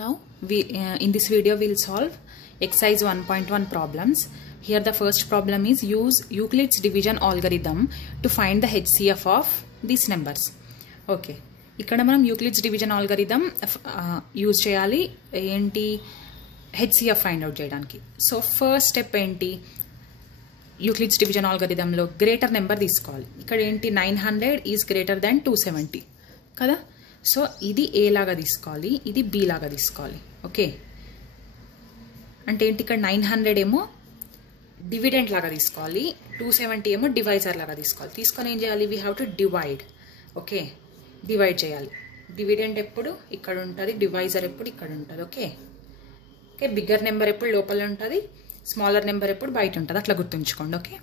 Now in this video we'll solve exercise 1.1 problems. Here the first problem is use Euclid's division algorithm to find the HCF of these numbers. Okay, ఇక్కడ మనం Euclid's division algorithm use చేయాలి ఏంటి HCF find out చేయడానికి. So first step ఏంటి, Euclid's division ఆల్గరిథంలో greater number తీసుకోవాలి. ఇక్కడ ఏంటి 900 is greater దాన్ 270 కదా. సో ఇది ఏ లాగా తీసుకోవాలి, ఇది బి లాగా తీసుకోవాలి. ఓకే, అంటే ఏంటి ఇక్కడ 900 ఏమో డివిడెంట్ లాగా తీసుకోవాలి, 270 ఏమో డివైజర్ లాగా తీసుకోవాలి. తీసుకొని ఏం చేయాలి, we have to divide. Okay, divide చేయాలి. డివిడెంట్ ఎప్పుడు ఇక్కడ ఉంటుంది, డివైజర్ ఎప్పుడు ఇక్కడ ఉంటుంది. ఓకే ఓకే, బిగ్గర్ నెంబర్ ఎప్పుడు లోపల ఉంటుంది, స్మాలర్ నెంబర్ ఎప్పుడు బయట ఉంటుంది, అట్లా గుర్తుంచుకోండి. ఓకే,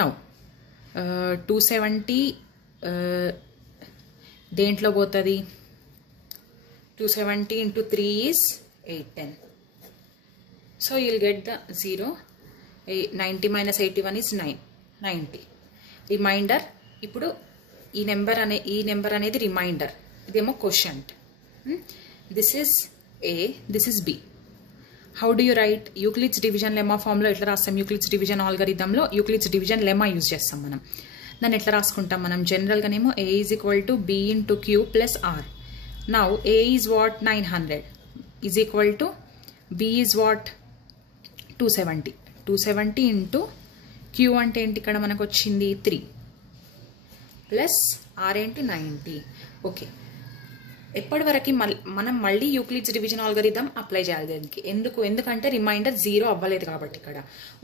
నౌ 270 దేంట్లో పోతుంది, 270 into 3 is 810. So you will get the 0. 90 minus 81 is 90. Reminder, ఇప్పుడు ఈ నెంబర్ అనేది రిమైండర్, ఇదేమో quotient. This is A, this is B. How do you write Euclid's division lemma ఫామ్లో ఎట్లా రాస్తాం, యూక్లిడ్స్ డివిజన్ ఆల్గరిథంలో యూక్లిడ్స్ డివిజన్ లెమా యూజ్ చేస్తాం మనం. దాన్ని ఎట్లా రాసుకుంటాం మనం, జనరల్గానేమో A is equal to B into queue plus R. Now A is what 900 is equal to B is what 270 into Q అంటే ఏంటి ఇక్కడ మనకు వచ్చింది 3 ప్లస్ ఆర్ ఏంటి 90. ఓకే, ఎప్పటి వరకు మనం మళ్ళీ యూక్లిడ్స్ డివిజన్ ఆల్గరిథం అప్లై చేయాలి దానికి. ఎందుకంటే రిమైండర్ 0 అవ్వలేదు కాబట్టి ఇక్కడ.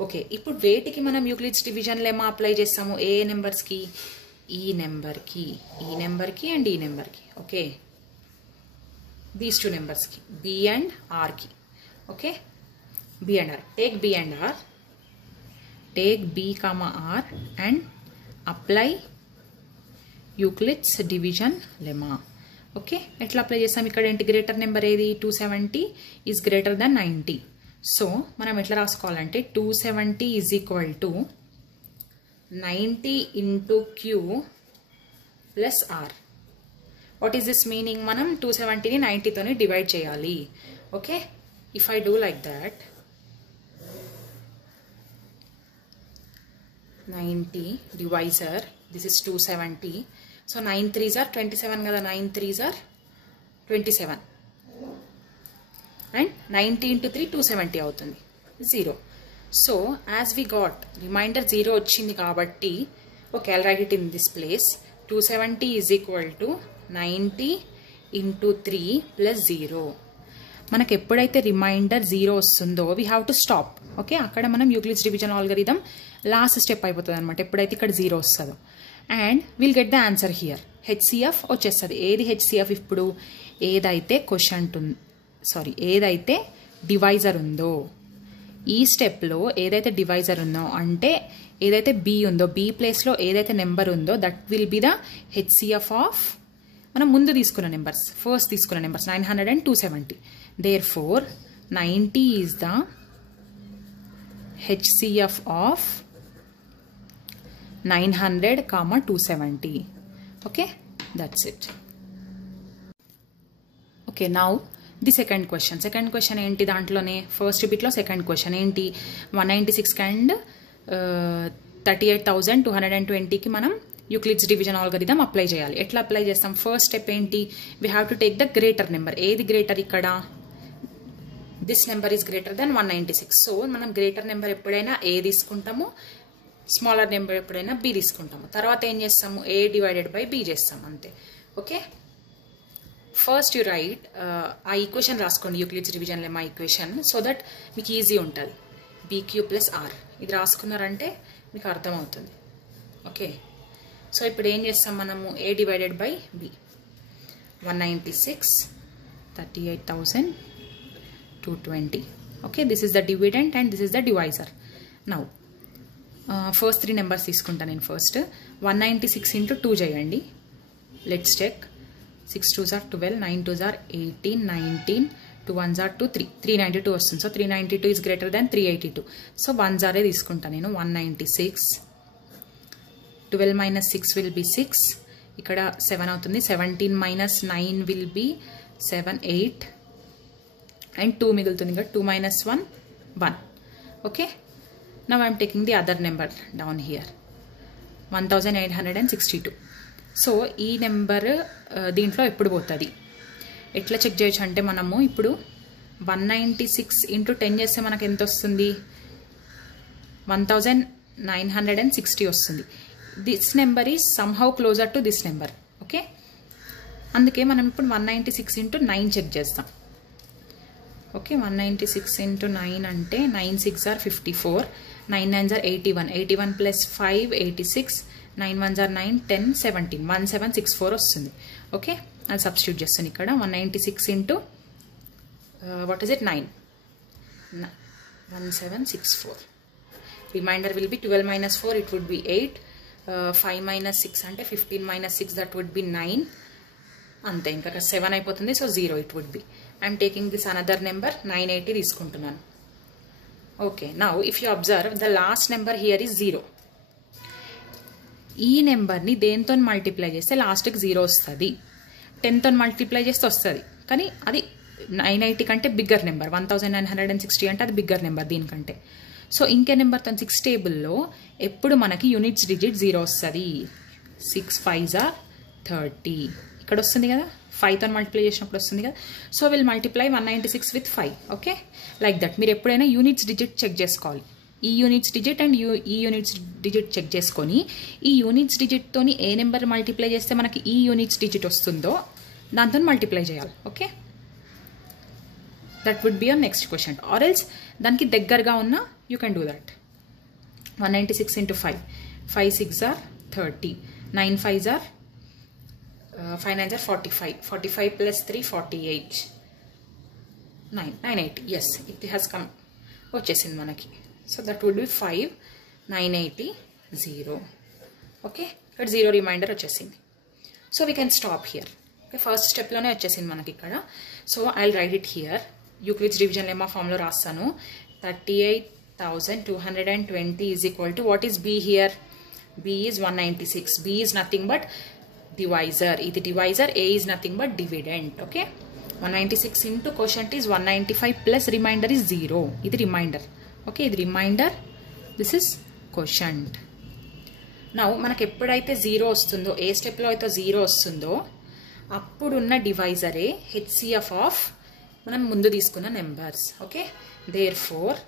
ఓకే, ఇప్పుడు వేటికి మనం యూక్లిడ్స్ డివిజన్ లెమా అప్లై చేస్తాము, ఏ నెంబర్స్కి, ఈ నెంబర్కి అండ్ ఈ నెంబర్కి. ఓకే, దీస్ 2 నెంబర్స్కి, బి అండ్ ఆర్కి. Okay, B and R, take B and R, take B comma R and apply Euclid's division lemma. Okay, ఎట్లా అప్లై చేస్తాం, ఇక్కడ ఇంటిగ్రేటర్ నెంబర్ ఏది 270 ఈజ్ గ్రేటర్ దాన్ 90. సో మనం ఎట్లా రాసుకోవాలంటే 270 is equal to 90 into queue plus r. What is this meaning, మనం 270ని 90తోని డివైడ్ చేయాలి. Okay, if I do like that 90 divisor, this is 270. So 9 3s are 27 కదా, 9 3s are 27 and 90 into 3 270 అవుతుంది, 0. So as we got remainder 0 వచ్చింది కాబట్టి, okay, I'll write it in this place. 270 is equal to 90 into 3 plus 0. మనకు ఎప్పుడైతే reminder 0 వస్తుందో we have to stop. Okay, అక్కడ మనం Euclid's division algorithm last step అయిపోతుంది అనమాట, ఎప్పుడైతే ఇక్కడ 0 వస్తుందో. And will get the answer here, HCF వచ్చేస్తుంది. ఏది హెచ్సిఎఫ్, ఇప్పుడు ఏదైతే క్వోషంట్ ఏదైతే డివైజర్ ఉందో, ఈ స్టెప్లో ఏదైతే డివైజర్ ఉందో అంటే ఏదైతే బి ఉందో, బి ప్లేస్లో ఏదైతే నెంబర్ ఉందో, that will be the HCF of మనం ముందు తీసుకున్న నెంబర్స్, ఫస్ట్ తీసుకున్న numbers 900 and 270. Therefore 90 is the HCF of 900, 270. Okay, that's it. Okay, now the second question ఏంటి, దాంట్లోనే ఫస్ట్ బిట్లో సెకండ్ క్వశ్చన్ ఏంటి, 196 and 38,220కి మనం యూక్లిడ్స్ డివిజన్ ఆల్గరిథం అప్లై చేయాలి. ఎట్లా అప్లై చేస్తాం, ఫస్ట్ స్టెప్ ఏంటి, we have to take the greater number. ఏది greater ఇక్కడ, this number is greater than 196. So మనం గ్రేటర్ నెంబర్ ఎప్పుడైనా ఏ తీసుకుంటాము, స్మాలర్ నెంబర్ ఎప్పుడైనా బి తీసుకుంటాము. తర్వాత ఏం చేస్తాము, ఏ డివైడెడ్ బై బి చేస్తాము, అంతే. ఓకే, ఫస్ట్ యూ రైట్ ఆ ఈక్వేషన్ రాసుకోండి, Euclid's division lemma equation, so that మీకు ఈజీ ఉంటుంది. బీక్యూ ప్లస్ ఆర్ ఇది రాసుకున్నారంటే మీకు అర్థమవుతుంది. ఓకే, సో ఇప్పుడు ఏం చేస్తాం మనము, A divided by B, 196 38,220. Okay, this is the dividend and this is the divisor. Now first 3 numbers తీసుకుంటాను నేను. ఫస్ట్ 196 ఇంటూ 2 చేయండి, let's check. 6 2s are 12, 9 2s are 18, 19, 2 1s are 2, 392 వస్తుంది. So 392 is greater than 382. So 1s are తీసుకుంటాను నేను. 196, 12 minus 6 will be 6, ఇక్కడ 7 అవుతుంది. 17 minus 9 will be 7, 8, and 2 మిగులుతుంది కదా, 2 minus 1 1. Okay, now I am taking the other number down here, 1862. So ఈ number దీంట్లో ఎప్పుడు పోతుంది, ఎట్లా చెక్ చేయొచ్చు అంటే మనము ఇప్పుడు 196 into 10 చేస్తే మనకు ఎంత వస్తుంది, 1960 వస్తుంది. This number is somehow closer to this number. Okay, అందుకే మనం ఇప్పుడు 196 into 9 చెక్ చేస్తాం. ఓకే, 196 into 9 అంటే 9 6 are 54, 9 9s are 81, 81 plus 5 86, 9 1s are 9 10 17, 1764 వస్తుంది. ఓకే, అది సబ్స్టిట్యూట్ చేస్తాను ఇక్కడ. 196 into what is it, 9, 1764. Remainder will be 12 minus 4, it would be 8, 5 minus 6 అంటే 15 minus 6, that would be 9. అంతే, ఇంకా 7 అయిపోతుంది. So 0 it would be. I'm taking this another number 980 తీసుకుంటున్నాను. Okay, now if you observe the last number here is 0. ఈ నెంబర్ని దేంతో multiply చేస్తే లాస్ట్కి 0 వస్తుంది, 10తో మల్టిప్లై చేస్తే వస్తుంది. కానీ అది 980 కంటే బిగ్గర్ నెంబర్, 1960 అంటే అది బిగ్గర్ నెంబర్ దీనికంటే. సో ఇంకే నెంబర్తో 6 టేబుల్లో ఎప్పుడు మనకి యూనిట్స్ డిజిట్ 0 వస్తుంది. 6 5s are 30 ఇక్కడ వస్తుంది కదా, 5తో మల్టిప్లై చేసినప్పుడు వస్తుంది కదా. So will multiply 196 with 5. Okay, like that. మీరు ఎప్పుడైనా యూనిట్స్ డిజిట్ చెక్ చేసుకోవాలి. ఈ యూనిట్స్ డిజిట్ అండ్ ఈ యూనిట్స్ డిజిట్ చెక్ చేసుకొని ఈ యూనిట్స్ డిజిట్తోని ఏ నెంబర్ మల్టిప్లై చేస్తే మనకి ఈ యూనిట్స్ డిజిట్ వస్తుందో దాంతో మల్టిప్లై చేయాలి. Okay, that would be your next question. Or else దానికి దగ్గరగా ఉన్న you can do that. 196 into 5, 5 6s are 30, 9 5s are 5 9s are 45, 45 plus 3 48, 980. Yes, it has come, వచ్చేసింది మనకి. So that would be 5 980 0. Okay, ఇక్కడ 0 remainder వచ్చేసింది. So we can stop here. Okay, first స్టెప్లోనే వచ్చేసింది మనకి ఇక్కడ. So I will write it here. Euclid's division lemma ఫామ్లో రాస్తాను. 38,220 is equal to, what is B here? B is 196. B is nothing but divisor. ఇది divisor, A is nothing but dividend. Okay, 196 into quotient is 195 plus remainder is 0. ఇది remainder. Okay, ఇది remainder, this is quotient. Now మనకు ఎప్పుడైతే 0 వస్తుందో, ఏ స్టెప్లో అయితే 0 వస్తుందో అప్పుడున్న డివైజరే HCF ఆఫ్ మనం ముందు తీసుకున్న numbers. Okay, therefore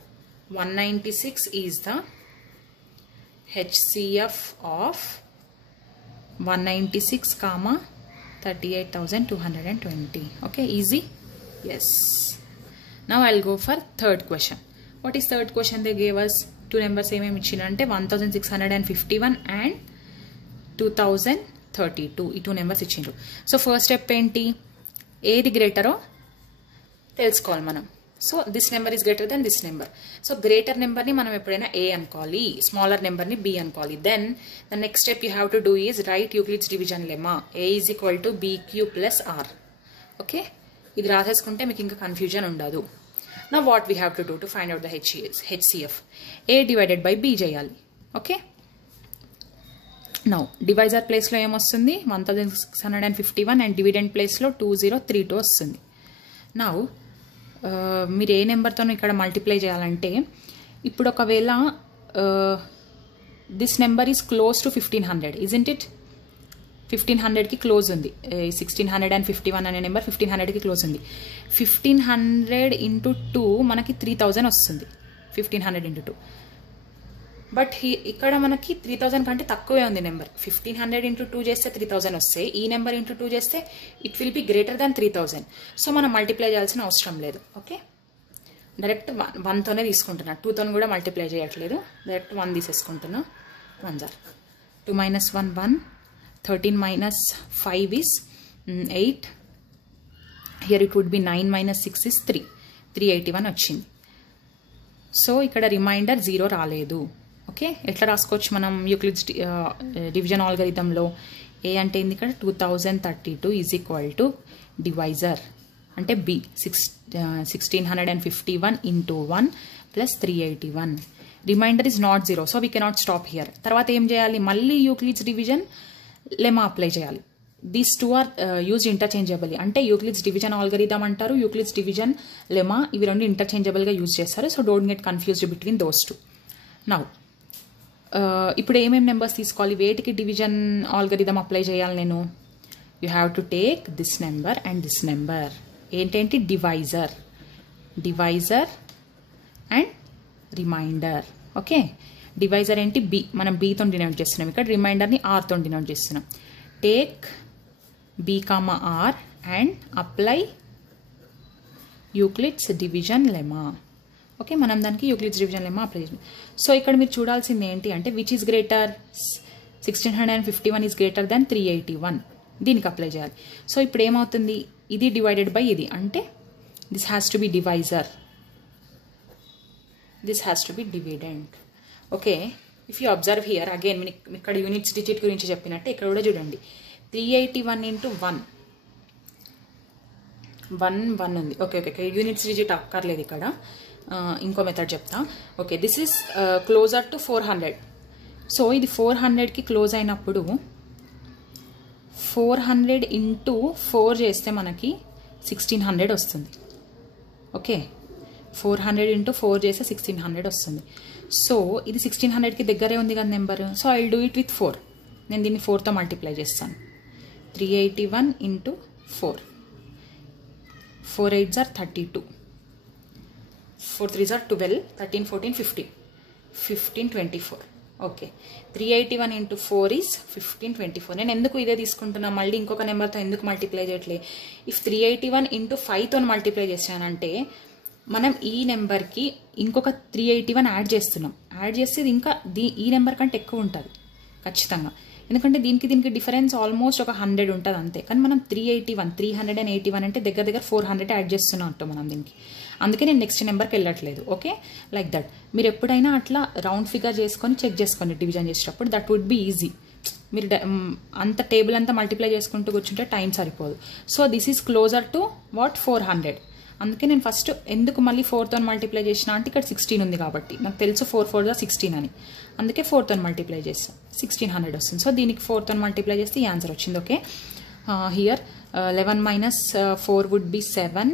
196 is the HCF of 196 comma 38,220. Okay, easy? Yes. Now I'll go for third question. What is third question? They gave us two numbers same ichindante 1651 and 2032. ఈ two numbers ఇచ్చిండ్రు. So first step ఏంటి, ఏది గ్రేటరో తెలుసుకోవాలి మనం. So this number is greater than this number. So greater నెంబర్ని మనం ఎప్పుడైనా ఏ అనుకోవాలి, స్మాలర్ నెంబర్ని బి అనుకోవాలి. Then the next step you have to do is write Euclid's division lemma. A is equal to BQ plus r. Okay, ఇది రాసేసుకుంటే మీకు ఇంకా కన్ఫ్యూజన్ ఉండదు. నా what we have to do to find out the HCF, A divided by B చేయాలి. Okay, now divisor ప్లేస్లో ఏమొస్తుంది 1651 and dividend ప్లేస్లో 2032 వస్తుంది. నౌ మీరు ఏ నెంబర్తో ఇక్కడ మల్టిప్లై చేయాలంటే, ఇప్పుడు ఒకవేళ this number is close to 1500, isn't it? 1500కి క్లోజ్ ఉంది. 1651 అనే నెంబర్ 1500కి క్లోజ్ ఉంది. 1500 into 2 మనకి 3000 వస్తుంది. 1500 into 2. బట్ ఇక్కడ మనకి 3000 కంటే తక్కువే ఉంది నెంబర్. 1500 into 2 చేస్తే 3000 వస్తాయి. ఈ నెంబర్ ఇంటూ 2 చేస్తే it will be greater than 3000. So మనం మల్టిప్లై చేయాల్సిన అవసరం లేదు. ఓకే, డైరెక్ట్ 1తోనే తీసుకుంటున్నా, 2తో కూడా మల్టిప్లై చేయట్లేదు. Direct 1 తీసేసుకుంటున్నా. 1s are 2 minus 1 1, 13 minus 5 is 8. Here it would be 9 minus 6 is 3. 381 వచ్చింది. సో ఇక్కడ రిమైండర్ 0 రాలేదు. ఓకే, ఎట్లా రాసుకోవచ్చు మనం యూక్లిడ్స్ డివిజన్ ఆల్గరిథంలో? ఏ అంటే ఏంది ఇక్కడ 2032 ఈజ్ ఈక్వల్ టు డివైజర్ అంటే B 1651 into 1 plus 381. Remainder is not 0, so we cannot stop here. తర్వాత ఏం చేయాలి, మళ్ళీ యూక్లిడ్స్ డివిజన్ లెమ్మా అప్లై చేయాలి. These two are use interchangeably. అంటే యూక్లిడ్స్ డివిజన్ ఆల్గరిథం అంటారు, యూక్లిడ్స్ డివిజన్ లెమా, ఇవి రెండు ఇంటర్చేంజబుల్గా యూజ్ చేస్తారు. So don't get confused between those two. Now ఇప్పుడు ఏమేమి నెంబర్స్ తీసుకోవాలి, వేటికి డివిజన్ ఆల్గరిథం అప్లై చేయాలి నేను? You have to take this number and this number. ఏంటేంటి? Divisor and remainder. Okay, divisor ఏంటి? బి, మనం బీతో డినోట్ చేస్తున్నాం. ఇక్కడ రిమైండర్ని ఆర్తో డినోట్ చేస్తున్నాం. Take B comma R and apply Euclid's division lemma. Okay, మనం దానికి యూక్లిడ్స్ డివిజన్ లెమా అప్లై చేసాం. సో ఇక్కడ మీరు చూడాల్సింది ఏంటి అంటే which is greater, 1651 is greater than 381. దీనికి అప్లై చేయాలి. సో ఇప్పుడు ఏమవుతుంది, ఇది డివైడెడ్ బై ఇది, అంటే this has to be divisor, this has to be dividend. Okay, if you observe here again, ఇక్కడ యూనిట్స్ డిజిట్ గురించి చెప్పినట్టే ఇక్కడ కూడా చూడండి. 381 ఇంటూ 1 ఉంది. ఓకే ఓకే, యూనిట్స్ డిజిట్ అక్కర్లేదు ఇక్కడ. ఇంకో మెథడ్ చెప్తా. Okay, this is closer to 400. So ఇది 400కి క్లోజ్ అయినప్పుడు 400 ఇంటూ 4 చేస్తే మనకి 1600 వస్తుంది. ఓకే, 400 ఇంటూ 4 చేస్తే 1600 వస్తుంది. సో ఇది 1600కి దగ్గరే ఉంది కదా number. So I will do it with 4. నేను దీన్ని 4తో మల్టిప్లై చేస్తాను. 381 into 4, 4 8s are 32, 4 3s are 12, 13 14 15, 15 24. Okay, 381 into 4 is 1524. నేను ఎందుకు ఇదే తీసుకుంటున్నా, మళ్ళీ ఇంకొక నెంబర్తో ఎందుకు మల్టిప్లై చేయట్లే? ఇఫ్ 381 ఇంటూ 5తో మల్టిప్లై చేశానంటే మనం ఈ నెంబర్కి ఇంకొక 381 యాడ్ చేస్తున్నాం. యాడ్ చేస్తే ఇది ఇంకా ఈ నెంబర్ కంటే ఎక్కువ ఉంటుంది ఖచ్చితంగా. ఎందుకంటే దీనికి డిఫరెన్స్ ఆల్మోస్ట్ ఒక 100 ఉంటుంది అంతే. కానీ మనం 381 అంటే దగ్గర 400 యాడ్ చేస్తున్నట్టు మనం దీనికి. అందుకే నేను నెక్స్ట్ నెంబర్కి వెళ్ళట్లేదు. Okay, like that. మీరు ఎప్పుడైనా అట్లా రౌండ్ ఫిగర్ చేసుకొని చెక్ చేసుకోండి డివిజన్ చేసేటప్పుడు. That would be easy. మీరు అంత టేబుల్ అంతా మల్టిప్లై చేసుకుంటూ కూర్చుంటే టైం సరిపోదు. So this is closer to what 400. అందుకే నేను ఫస్ట్ ఎందుకు మళ్ళీ 4తో మల్టిప్లై చేసిన అంటే ఇక్కడ 16 ఉంది కాబట్టి నాకు తెలుసు 4 4 16 అని. అందుకే 4తో మల్టిప్లై చేస్తాను, 1600 వస్తుంది. సో దీనికి 4తో మల్టిప్లై చేస్తే ఈ ఆన్సర్ వచ్చింది. Okay, here 11 minus 4 would be 7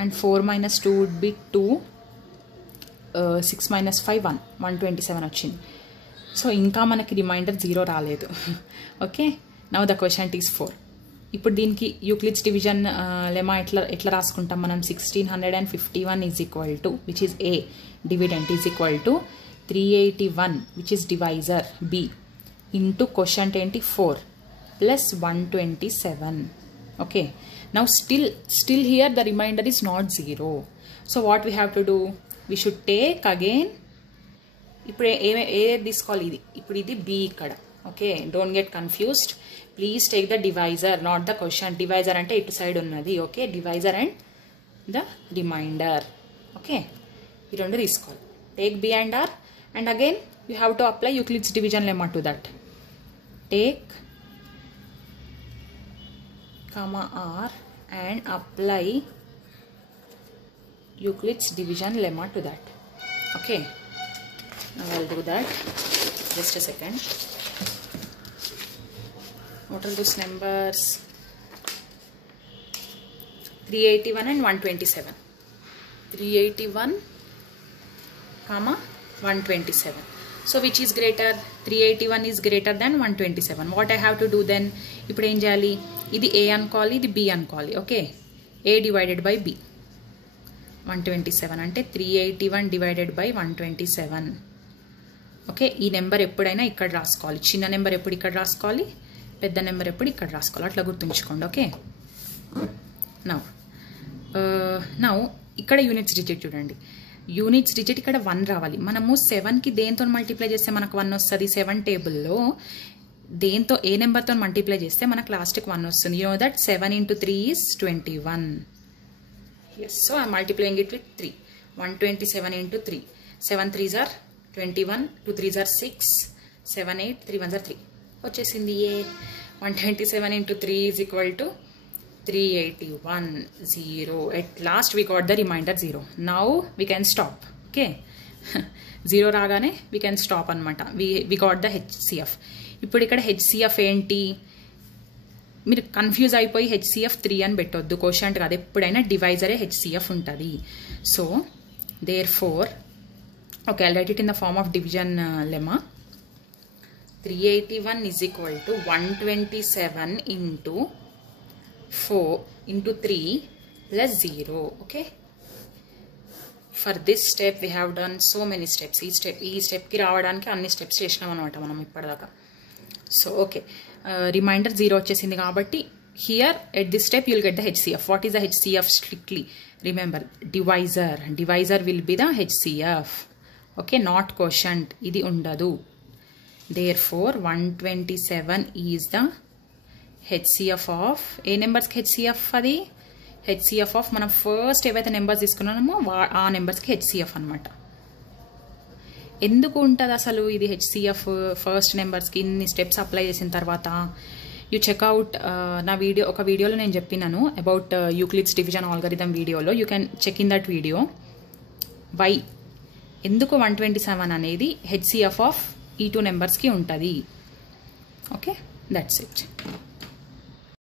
and 4 minus 2 would be 2, 6 minus 5 1, 127 వచ్చింది. సో ఇంకా మనకి రిమైండర్ 0 రాలేదు. Okay, now the question is 4. ఇప్పుడు దీనికి యూక్లిడ్స్ డివిజన్ లెమా ఎట్లా రాసుకుంటాం మనం? 1651 is equal to, which is A, dividend is equal to 381 which is divisor B into quotient ఏంటి 4 plus 127. Okay, now still here the remainder is not 0. So what we have to do, we should take again. ఇప్పుడు ఏది తీసుకోవాలి? ఇది. ఇప్పుడు ఇది B ఇక్కడ. Okay, don't get confused. Please take the divisor, not the question. Divisor అంటే ఇటు side ఉన్నది. Okay, divisor and the remainder. Okay, ఈ రెండు తీసుకోవాలి. Take B and R and again you have to apply Euclid's division lemma to that. Take comma r and apply Euclid's division lemma to that. Okay, now I'll do that. Just a second. What are those numbers? 381 and 127. 381 comma 127. So which is greater? 381 is greater than 127. What I have to do then? ఇప్పుడు ఏం చేయాలి? ఇది ఏ అనుకోవాలి, ఇది B అనుకోవాలి. Okay, A divided by B. 127 అంటే 381 divided by 127. Okay, ఈ number ఎప్పుడైనా ఇక్కడ రాసుకోవాలి. చిన్న నెంబర్ ఎప్పుడు ఇక్కడ రాసుకోవాలి, పెద్ద నెంబర్ ఎప్పుడు ఇక్కడ రాసుకోవాలి. అట్లా గుర్తుంచుకోండి. ఓకే, నౌ ఇక్కడ యూనిట్స్ డిజిట్ చూడండి. యూనిట్స్ డిజిట్ ఇక్కడ 1 రావాలి. మనము 7కి దేంతో మల్టిప్లై చేస్తే మనకు 1 వస్తుంది. 7 టేబుల్లో దేంతో ఏ నెంబర్తో మల్టిప్లై చేస్తే మనకు లాస్ట్కి 1 వస్తుంది. You know that 7 into 3 is 21. Yes, so I am multiplying it with 3. 127 into 3. 7 3s are 21, 2 3s are 6, 7 8, 3 1s are 3. వచ్చేసింది ఏ. 127 into 3 is equal to 381, 0. At last we got the remainder 0. Now we can stop. Okay. 0 రాగానే we can stop అనమాట. We got the HCF. ఇప్పుడు ఇక్కడ HCF ఏంటి? మీరు confuse అయిపోయి HCF 3 అని పెట్టొద్దు, కోషంట్ కాదు, ఎప్పుడైనా డివైజరే హెచ్సిఎఫ్ ఉంటుంది. So therefore okay, I'll write it in the form of division lemma. 381 is equal to 127 into 4 into 3 plus 0. Okay, for this step we have done so many steps. ఈ step కి రావడానికి అన్ని steps చేసినాం అనమాట మనం ఇప్పటిదాకా. So okay, reminder 0 వచ్చేసింది కాబట్టి here at this step you'll get the HCF. What is the HCF strictly? Remember, divisor will be the HCF. Okay, not quotient, ఇది ఉండదు. Therefore 127 is the HCF of A numbers కి HCF? అది HCF of మనం first ఏవైతే numbers తీసుకున్నామో ఆ numbers కి HCF అనమాట. ఎందుకు ఉంటుంది అసలు ఇది HCF ఫస్ట్ నెంబర్స్ కి? ఇన్ని స్టెప్స్ అప్లై చేసిన తర్వాత యూ చెక్అవుట్ నా వీడియో, ఒక వీడియోలో నేను చెప్పినాను అబౌట్ యూక్లిడ్స్ డివిజన్ ఆల్గరిథం వీడియోలో. You can check in that video. Why, ఎందుకు 127 అనేది HCF ఆఫ్ ఈ 2 నెంబర్స్ కి ఉంటుంది. Okay, that's it.